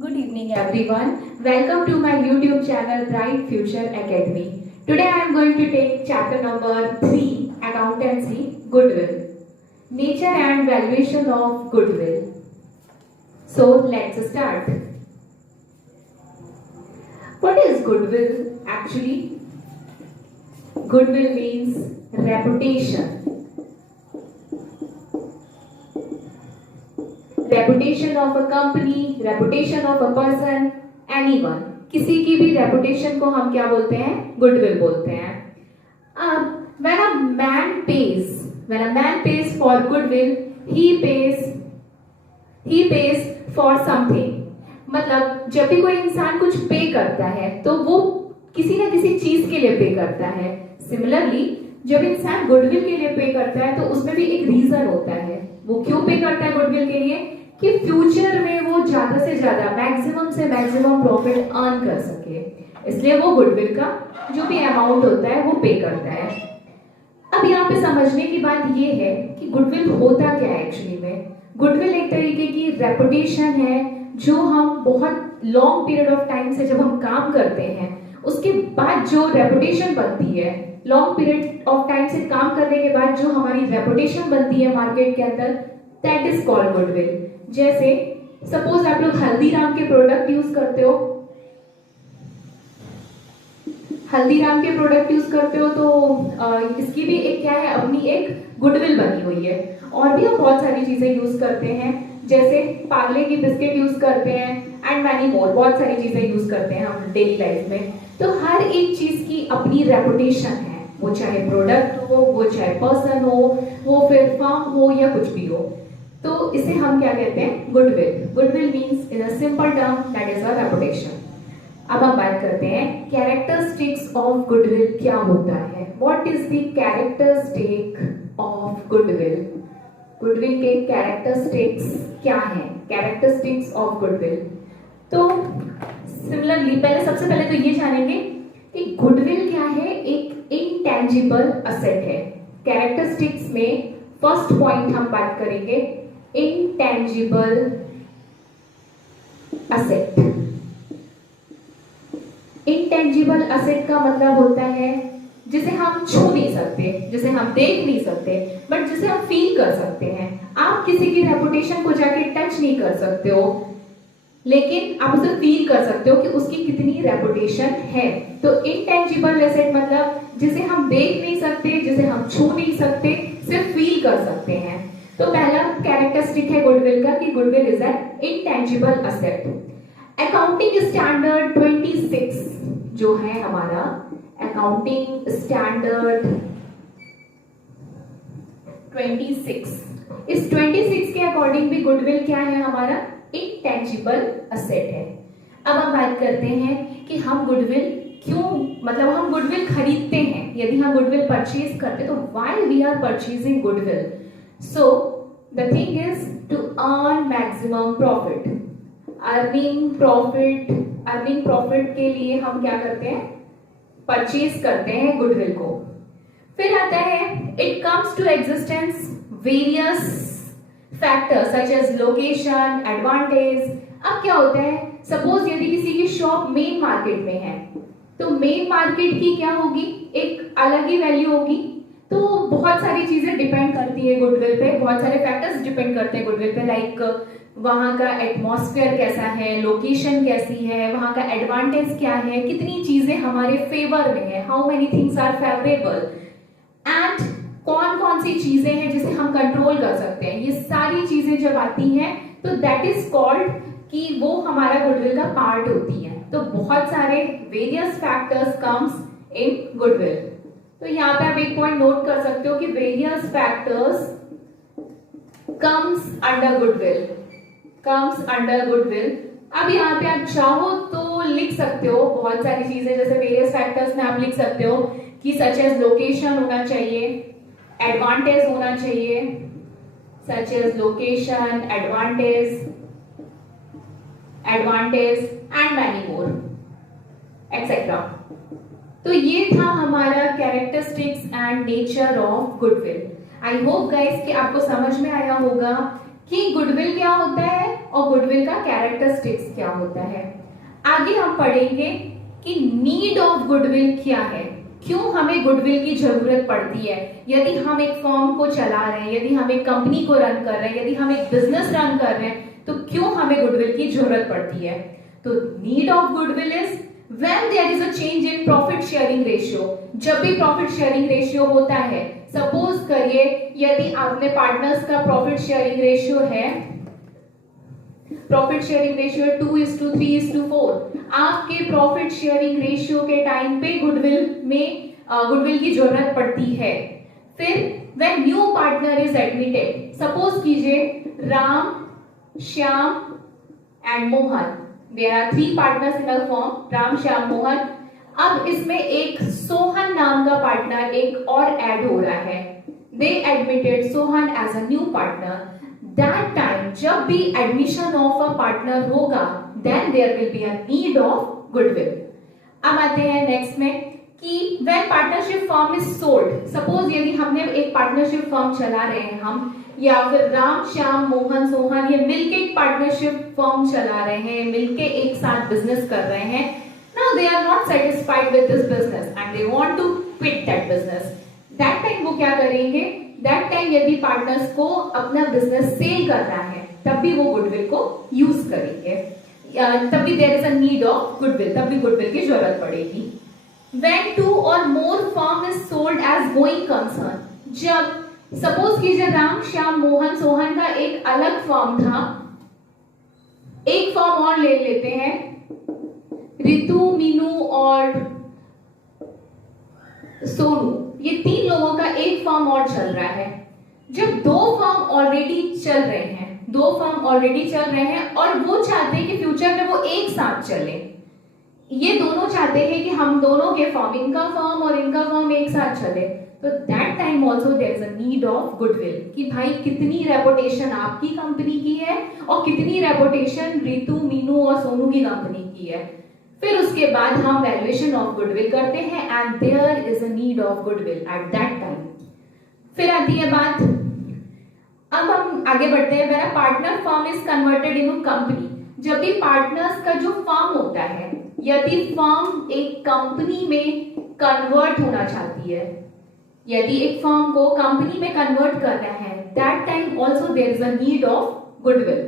Good evening everyone. Welcome to my YouTube channel Bright Future Academy. Today I am going to take chapter number 3 Accountancy Goodwill. Nature and valuation of goodwill. So let's start. What is goodwill actually? Goodwill means reputation. Reputation of a company, reputation of a person, anyone, किसी की भी reputation को हम क्या बोलते हैं? Goodwill बोलते हैं. अब when a man page for goodwill, he page for something. मतलब जब भी कोई इंसान कुछ पे करता है तो वो किसी ना किसी चीज के लिए पे करता है. सिमिलरली जब इंसान गुडविल के लिए पे करता है तो उसमें भी एक रीजन होता है. वो क्यों पे करता है गुडविल के लिए? कि फ्यूचर में वो ज्यादा से ज्यादा मैक्सिमम से मैक्सिमम प्रॉफिट अर्न कर सके, इसलिए वो गुडविल का जो भी अमाउंट होता है वो पे करता है. अब यहाँ पे समझने की बात ये है कि गुडविल होता क्या है एक्चुअली में. गुडविल एक तरीके की रेपुटेशन है जो हम बहुत लॉन्ग पीरियड ऑफ टाइम से जब हम काम करते हैं उसके बाद जो रेपुटेशन बनती है, लॉन्ग पीरियड ऑफ टाइम से काम करने के बाद जो हमारी रेपुटेशन बनती है मार्केट के अंदर, दैट इज कॉल्ड गुडविल. जैसे सपोज आप लोग हल्दीराम के प्रोडक्ट यूज करते हो, तो इसकी भी एक क्या है, अपनी एक गुडविल बनी हुई है. और भी हम बहुत सारी चीजें यूज करते हैं, जैसे पार्ले की बिस्किट यूज करते हैं एंड मैनी मोर, बहुत सारी चीजें यूज करते हैं हम डेली लाइफ में. तो हर एक चीज की अपनी रेपुटेशन है, वो चाहे प्रोडक्ट हो, वो चाहे पर्सन हो, वो फिर फर्म हो या कुछ भी हो. तो इसे हम क्या कहते हैं? Goodwill. Goodwill means in a simple term that is a reputation. अब हम बात करते हैं कैरेक्टरिस्टिक्स ऑफ गुडविल क्या होता है. What is the characteristic of goodwill? Goodwill के कैरेक्टरिस्टिक्स क्या हैं? Characteristics of goodwill. तो सिमिलरली सबसे पहले तो ये जानेंगे कि गुडविल क्या है. एक इंटेंजिबल असेट है. कैरेक्टरिस्टिक्स में फर्स्ट पॉइंट हम बात करेंगे इंटेंजिबल असेट. इंटेंजिबल असेट का मतलब होता है जिसे हम छू नहीं सकते, जिसे हम देख नहीं सकते, बट जिसे हम फील कर सकते हैं. आप किसी की रेपुटेशन को जाके टच नहीं कर सकते हो, लेकिन आप उसे फील कर सकते हो कि उसकी कितनी रेपुटेशन है. तो इंटेंजिबल एसेट मतलब जिसे हम देख नहीं सकते, जिसे हम छू नहीं सकते, सिर्फ फील कर सकते हैं. तो पहला कैरेक्टरिस्टिक है गुडविल का कि goodwill is an intangible asset. Accounting standard 26 जो है हमारा अकाउंटिंग स्टैंडर्ड 26, इस 26 के अकॉर्डिंग भी गुडविल क्या है? हमारा इंटेंजिबल असेट है. अब हम बात करते हैं कि हम गुडविल क्यों, मतलब हम गुडविल खरीदते हैं. यदि हम गुडविल परचेज करते हैं तो why we are purchasing goodwill? So the thing is to earn maximum profit. Earning profit के लिए हम क्या करते हैं? परचेज करते हैं गुडविल को. फिर आता है it comes to existence various factors such as location, advantage. अब क्या होता है, सपोज यदि किसी की शॉप मेन मार्केट में है तो मेन मार्केट की क्या होगी, एक अलग ही वैल्यू होगी. तो बहुत सारी चीजें डिपेंड करती है गुडविल पे, बहुत सारे फैक्टर्स डिपेंड करते हैं गुडविल पे, लाइक वहां का एटमॉस्फेयर कैसा है, लोकेशन कैसी है, वहां का एडवांटेज क्या है, कितनी चीजें हमारे फेवर में है, how many things are favourable, and कौन कौन सी चीजें हैं जिसे हम कंट्रोल कर सकते हैं. ये सारी चीजें जब आती हैं तो दैट इज कॉल्ड कि वो हमारा गुडविल का पार्ट होती है. तो बहुत सारे various factors comes in goodwill. तो यहाँ पे आप एक पॉइंट नोट कर सकते हो कि various factors comes under goodwill. अब यहाँ पे आप चाहो तो लिख सकते हो बहुत सारी चीजें, जैसे वेरियस फैक्टर्स में आप लिख सकते हो कि सच एज लोकेशन होना चाहिए, एडवांटेज होना चाहिए, such as location, advantage and many more etcetera. तो ये था हमारा characteristics and nature of goodwill. I hope guys कि आपको समझ में आया होगा कि गुडविल क्या होता है और गुडविल का कैरेक्टरिस्टिक्स क्या होता है। आगे हम पढ़ेंगे कि नीड ऑफ गुडविल क्या है, क्यों हमें गुडविल की जरूरत पड़ती है। यदि हम एक फर्म को चला रहे हैं, यदि हम एक कंपनी को रन कर रहे हैं, यदि हम एक बिजनेस रन कर रहे हैं, तो क्यों हमें गुडविल की जरूरत पड़ती है। तो need of goodwill is when there is a change in profit sharing ratio. जब भी प्रॉफिट शेयरिंग रेशियो होता है, सपोज करिए यदि आपने पार्टनर्स का प्रॉफिट शेयरिंग रेशियो है, प्रॉफिट शेयरिंग रेशियो 2:3:4, आपके प्रॉफिट शेयरिंग रेशियो के टाइम पे गुडविल की जरूरत पड़ती है। फिर when new partner is admitted, suppose कीजिए Ram, Shyam and Mohan, there are 3 partners in a firm, Ram, Shyam, Mohan. अब इसमें एक सोहन नाम का पार्टनर एक और ऐड हो रहा है, they admitted Sohan as a new partner. That time जब भी एडमिशन ऑफ अ पार्टनर होगा, then there will be a need of goodwill. अब आते हैं नेक्स्ट में कि when partnership firm is sold, suppose यदि हमने एक पार्टनरशिप फर्म चला रहे हैं हम, या फिर राम, श्याम, मोहन, सोहन ये मिलके एक पार्टनरशिप फर्म चला रहे हैं, मिलके एक साथ बिजनेस कर रहे हैं। Now they are not satisfied with this business and they want to quit that business. That time वो क्या करेंगे, दैट टाइम यदि पार्टनर्स को अपना बिजनेस सेल करना है, तब भी वो गुडविल को यूज करेंगे, तब भी there is a need of goodwill, तब भी गुडविल की जरूरत पड़ेगी। When 2 or more firm is sold as going concern, जब सपोज कीजिए राम, श्याम, मोहन, सोहन का एक अलग फर्म था, एक फर्म और ले लेते हैं, रितु, मीनू और सोनू, ये 3 लोगों का एक फर्म और चल रहा है। जब 2 फर्म ऑलरेडी चल रहे हैं और वो चाहते हैं कि फ्यूचर में वो एक साथ चले, ये दोनों चाहते हैं कि हम दोनों के फर्म, इनका फर्म और इनका फर्म एक साथ चले, तो that time also there is a need of goodwill कि भाई कितनी रेपुटेशन आपकी कंपनी की है और कितनी रेपुटेशन रितु, मीनू और सोनू की कंपनी की है। फिर उसके बाद हम वैल्यूएशन ऑफ गुडविल करते हैं and there is a need of goodwill at that time. फिर आती है बात, अब हम आगे बढ़ते हैं, when a partner firm is converted into company, जब भी पार्टनर्स का जो फर्म होता है, यदि फर्म एक कंपनी में कन्वर्ट होना चाहती है, यदि एक फर्म को कंपनी में कन्वर्ट करना है, that time also there is a need of goodwill.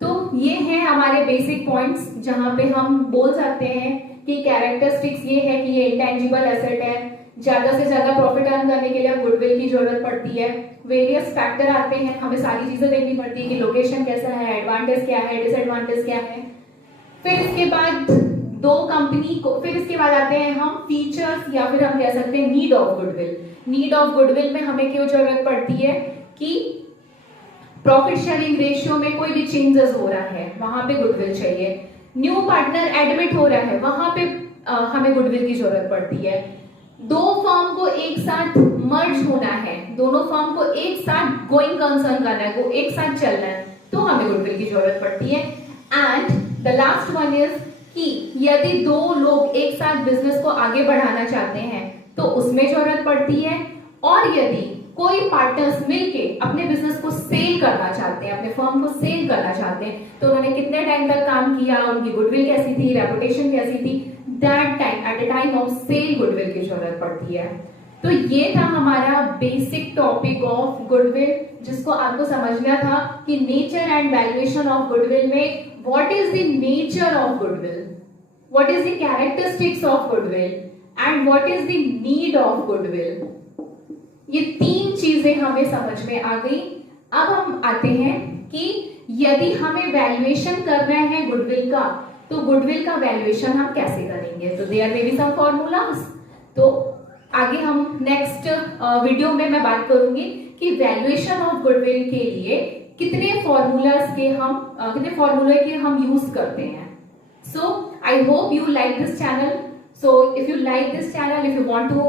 तो ये हैं हमारे बेसिक पॉइंट्स जहां पे हम बोल सकते हैं कि कैरेक्टरिस्टिक्स ये है कि ये इंटेंजिबल एसेट है, ज्यादा से ज्यादा प्रॉफिट अर्न करने के लिए गुडविल की जरूरत पड़ती है। वेरियस फैक्टर आते हैं, हमें सारी चीजें देखनी पड़ती है कि लोकेशन कैसा है, एडवांटेज क्या है, डिसएडवांटेज क्या है। फिर इसके बाद दो कंपनी को, फिर इसके बाद आते हैं हम फीचर्स या फिर हम कह सकते हैं need of goodwill. Need of goodwill में हमें क्यों जरूरत पड़ती है कि प्रॉफिट शेयरिंग रेशियो में कोई भी चेंजेस हो रहा है, वहां पे गुडविल चाहिए। न्यू पार्टनर एडमिट हो रहा है, वहां पे हमें गुडविल की जरूरत पड़ती है। दो फर्म को एक साथ मर्ज होना है, दोनों फर्म को एक साथ गोइंग कंसर्न करना है, वो एक साथ चलना है, तो हमें गुडविल की जरूरत पड़ती है। And the last one is कि यदि दो लोग एक साथ बिजनेस को आगे बढ़ाना चाहते हैं तो उसमें जरूरत पड़ती है। और यदि कोई पार्टनर्स मिलके अपने बिजनेस को सेल करना चाहते हैं, अपने फर्म को सेल करना चाहते हैं, तो उन्होंने कितने टाइम तक काम किया, उनकी गुडविल कैसी थी, रेपुटेशन कैसी थी, that time at the time of sale goodwill की जरूरत पड़ती है। तो ये था हमारा बेसिक टॉपिक ऑफ गुडविल, जिसको आपको समझना था कि nature and valuation of goodwill में what is the nature of goodwill, what is the characteristics of goodwill and what is the need of goodwill. ये तीन चीजें हमें समझ में आ गई। अब हम आते हैं कि यदि हमें वैल्यूएशन करना है गुडविल का, तो गुडविल का वैल्यूएशन हम कैसे करेंगे। तो there may be some formulas. तो आगे हम नेक्स्ट वीडियो में मैं बात करूंगी कि वैल्यूएशन ऑफ गुडविल के लिए कितने फॉर्मूले के हम यूज करते हैं। So I hope you like this channel. So if you like this channel, if you want to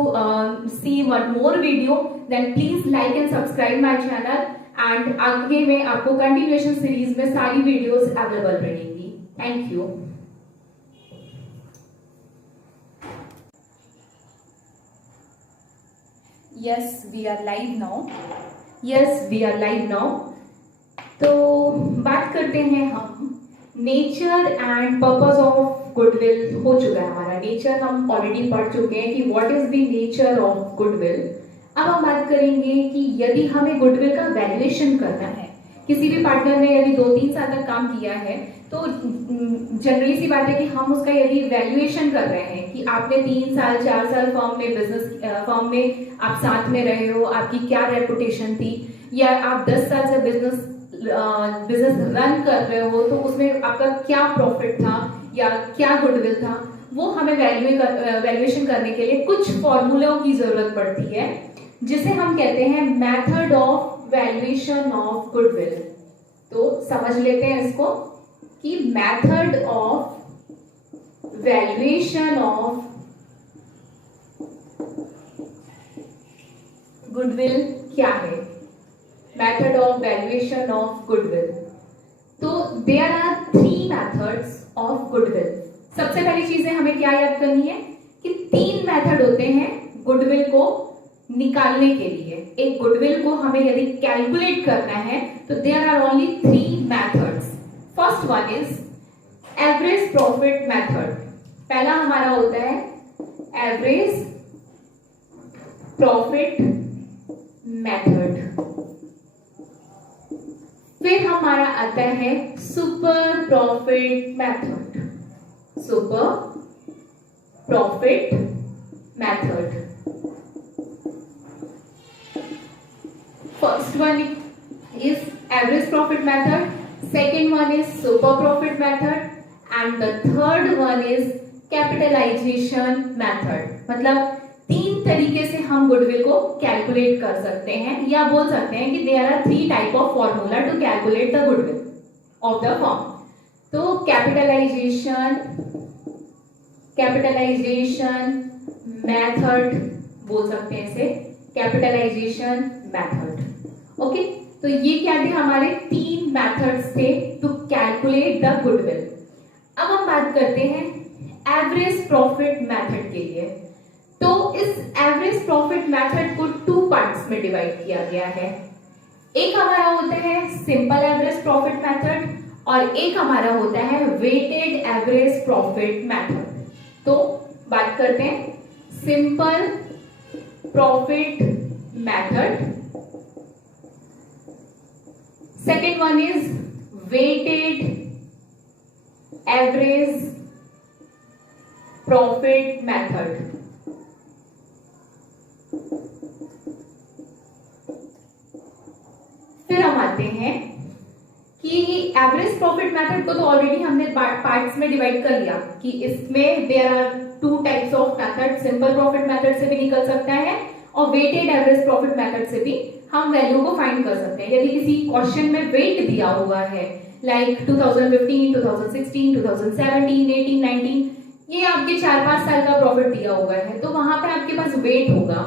see one more video, then please like and subscribe my channel. And आगे में आपको continuation series में सारी videos available रहेंगी. Thank you. Yes, we are live now. तो बात करते हैं हम nature and purpose of goodwill. हो चुका है हमारा नेचर, हम ऑलरेडी पढ़ चुके हैं कि what is the nature of goodwill. अब हम बात करेंगे कि यदि हमें गुडविल का वैल्यूएशन करना है, किसी भी पार्टनर ने यदि 2-3 साल तक काम किया है तो जनरली सी बात है कि हम उसका यदि वैल्यूएशन कर रहे हैं कि आपने 3 साल 4 साल फर्म में फर्म में आप साथ में रहे हो, आपकी क्या रेपुटेशन थी, या आप 10 साल से बिजनेस रन कर रहे हो तो उसमें आपका क्या प्रॉफिट था या क्या गुडविल था, वो हमें वैल्यूएशन करने के लिए कुछ फॉर्मूलों की जरूरत पड़ती है, जिसे हम कहते हैं method of valuation of goodwill. तो समझ लेते हैं इसको कि method of valuation of goodwill क्या है। Method of valuation of goodwill, तो there are 3 methods of goodwill. सबसे पहली चीजें हमें क्या याद करनी है कि 3 मेथड होते हैं गुडविल को निकालने के लिए। एक गुडविल को हमें यदि कैलकुलेट करना है तो there are only 3 methods. First one is average profit method. पहला हमारा होता है एवरेज प्रॉफिट मेथड। फिर हमारा आता है super profit method. Super profit method. First one is average profit method, second one is super profit method, and the third one is capitalization method। मतलब 3 तरीके से हम गुडविल को कैलकुलेट कर सकते हैं, या बोल सकते हैं कि there are 3 type of formula to calculate the goodwill of the firm। तो कैपिटलाइजेशन मेथड बोल सकते हैं इसे, कैपिटलाइजेशन मेथड। ओके, तो ये क्या थे हमारे 3 मेथड्स थे टू कैलकुलेट द गुडविल। अब हम बात करते हैं एवरेज प्रॉफिट मेथड के लिए। तो इस एवरेज प्रॉफिट मेथड को 2 पार्ट्स में डिवाइड किया गया है। एक हमारा होता है सिंपल एवरेज प्रॉफिट मेथड और एक हमारा होता है वेटेड एवरेज प्रॉफिट मेथड। तो बात करते हैं simple profit method, second one is weighted average profit method। फिर हम आते हैं कि एवरेज प्रॉफिट मेथड को तो ऑलरेडी हमने पार्ट्स में डिवाइड कर लिया कि इसमें there are 2 types of method. Simple profit method से भी निकल सकता है और वेटेड एवरेज प्रॉफिट मेथड से भी हम वैल्यू को फाइंड कर सकते हैं। यदि किसी क्वेश्चन में वेट दिया हुआ है लाइक 2015, 2016, 2017, 18, 19, ये आपके 4-5 साल का प्रॉफिट दिया हुआ है तो वहां पे आपके पास वेट होगा,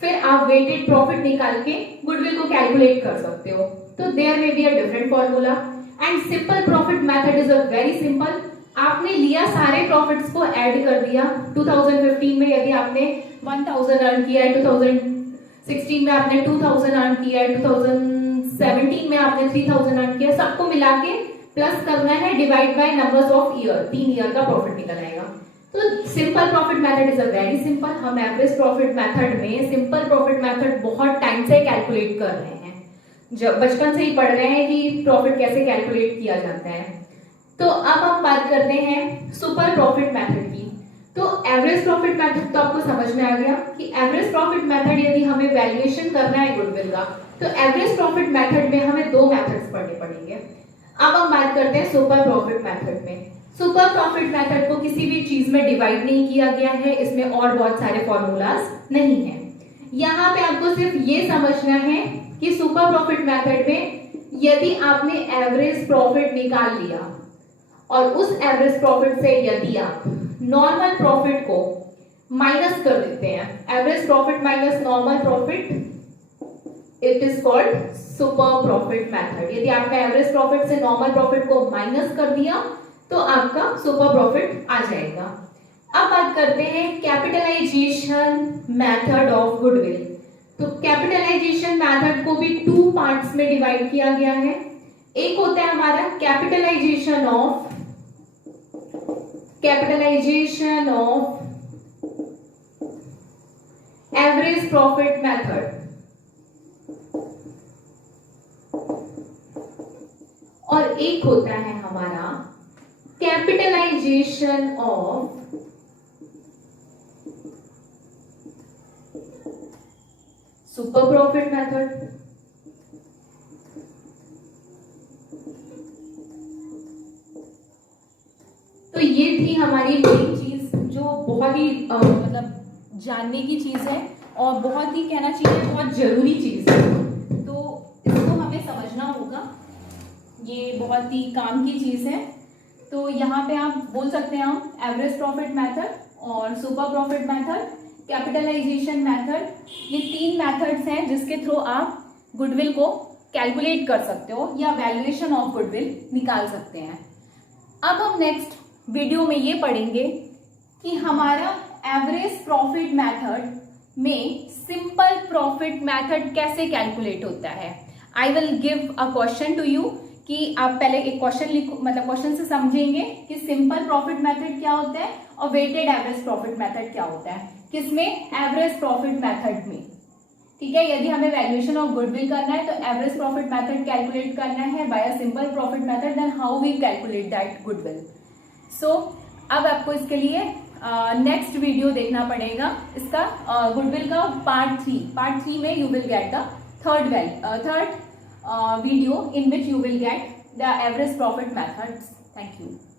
फिर आप वेटेड प्रॉफिट निकाल के गुडविल को कैलकुलेट कर सकते हो। तो देयर में be a different formula and simple profit method is a very simple. आपने लिया सारे प्रॉफिट्स को ऐड कर दिया। 2015 में यदि आपने 1000 अर्न किया है, 2016 में आपने 2000 अर्न किया है, 2017 में आपने 3000 अर्न किया, सबको मिला के प्लस करना है, divide by numbers of year, 3 year का प्रॉफिट निकल आएगा। तो simple profit method is a very simple. हम एवरेज प्रॉफिट मेथड में सिंपल प्रॉफिट मेथड बहुत टाइम से कैलकुलेट कर रहे हैं, जब बचपन से ही पढ़ रहे हैं कि प्रॉफिट कैसे कैलकुलेट किया जाता है। तो अब हम बात करते हैं सुपर प्रॉफिट मेथड की। तो एवरेज प्रॉफिट मेथड तो आपको समझ में आ गया कि एवरेज प्रॉफिट मेथड यदि हमें वैल्यूएशन करना है गुडविल का तो एवरेज प्रॉफिट मेथड में हमें 2 मेथड्स पढ़ने पड़ेंगे। अब हम बात करते हैं सुपर प्रॉफिट मेथड में। सुपर प्रॉफिट मेथड को किसी भी चीज में डिवाइड नहीं किया गया है, इसमें और बहुत सारे फॉर्मूलाज नहीं है। यहाँ पे आपको सिर्फ ये समझना है कि सुपर प्रॉफिट मेथड में यदि आपने एवरेज प्रॉफिट निकाल लिया और उस एवरेज प्रॉफिट से यदि आप नॉर्मल प्रॉफिट को माइनस कर देते हैं, average profit minus normal profit, it is called super profit method. यदि आपने एवरेज प्रॉफिट से नॉर्मल प्रॉफिट को माइनस कर दिया तो आपका सुपर प्रॉफिट आ जाएगा। अब बात करते हैं कैपिटलाइजेशन मेथड ऑफ गुडविल। तो कैपिटलाइजेशन मेथड को भी 2 पार्ट्स में डिवाइड किया गया है। एक होता है हमारा capitalisation of average profit method, और एक होता है हमारा capitalisation of super profit method. तो ये थी हमारी मेन चीज जो बहुत ही मतलब जानने की चीज है और बहुत ही कहना चाहिए बहुत जरूरी चीज है, तो इसको हमें समझना होगा, ये बहुत ही काम की चीज है। तो यहाँ पे आप बोल सकते हैं हम एवरेज प्रॉफिट मेथड और super profit method, capitalisation method, ये 3 मेथड्स हैं जिसके थ्रू आप गुडविल को कैलकुलेट कर सकते हो या वैल्यूएशन ऑफ गुडविल निकाल सकते हैं। अब हम नेक्स्ट वीडियो में ये पढ़ेंगे कि हमारा एवरेज प्रॉफिट मेथड में सिंपल प्रॉफिट मेथड कैसे कैलकुलेट होता है। I will give a question to you कि आप पहले एक क्वेश्चन लिखो, मतलब क्वेश्चन से समझेंगे कि सिंपल प्रॉफिट मेथड क्या होता है और वेटेड एवरेज प्रॉफिट मेथड क्या होता है, किसमें, एवरेज प्रॉफिट मेथड में। ठीक है, यदि हमें वैल्यूएशन ऑफ गुडविल करना है तो एवरेज प्रॉफिट मेथड कैलकुलेट करना है by a simple profit method, then how we calculate that goodwill. So अब आपको इसके लिए नेक्स्ट वीडियो देखना पड़ेगा, इसका गुडविल का पार्ट 3 में you will get the third video in which you will get the average profit methods. Thank you.